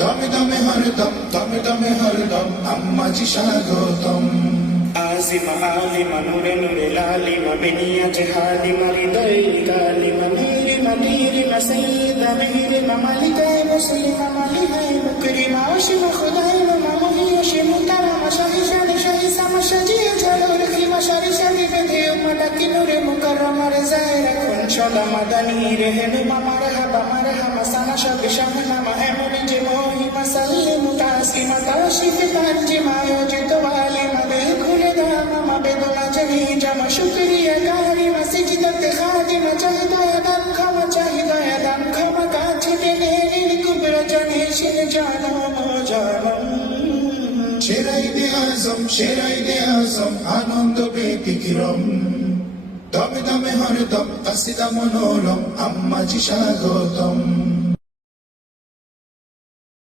দমে দমে হরদম দমে দমে হরদম আম্মাজি স্বাগতম। আজিমা আলিমা নূরে নূরে লালিমা বেনিয়াজ হালিমা হৃদয় কালিমা নীলিমা নীলিমা সাইয়্যিদা মেহরিমা মালিকায়ে মুসলিমা মালিহায়ে মুকরিমা আশিমা খুদাইমা মামুহিয়াশি মুহতারামা শাহি শানি শাহি সামা সাজিয়ে ঝালোর খিমা সারি সারি বেঁধে উম্মাটাকি নূরে মুকাররমা রেজায়ে রাখুন সদা মাদানী রেহনুমা মারহাবা মারহামা সানা শাবি শাহনামা এমনি যে মহিমা সাল্লিমু তাসলিমা তাশরিফে তানজিমা আয়োজিত আলিমা দিল খুলে দামা বেদনা জহি জামা শুকরিয়া কারিমা সিজদাতে খাদিমা চাহিদা দাম খামা চাহিদা দাম খামা কাছে টেনে নীল কুবরা জানে শিন জানম জানম। সেরাইদে আজম সেরাইদে আজম আনন্দ ব্যতিক্রম। দমে দমে হরদম কাসিদা মনোরম আম্মাজি স্বাগতম।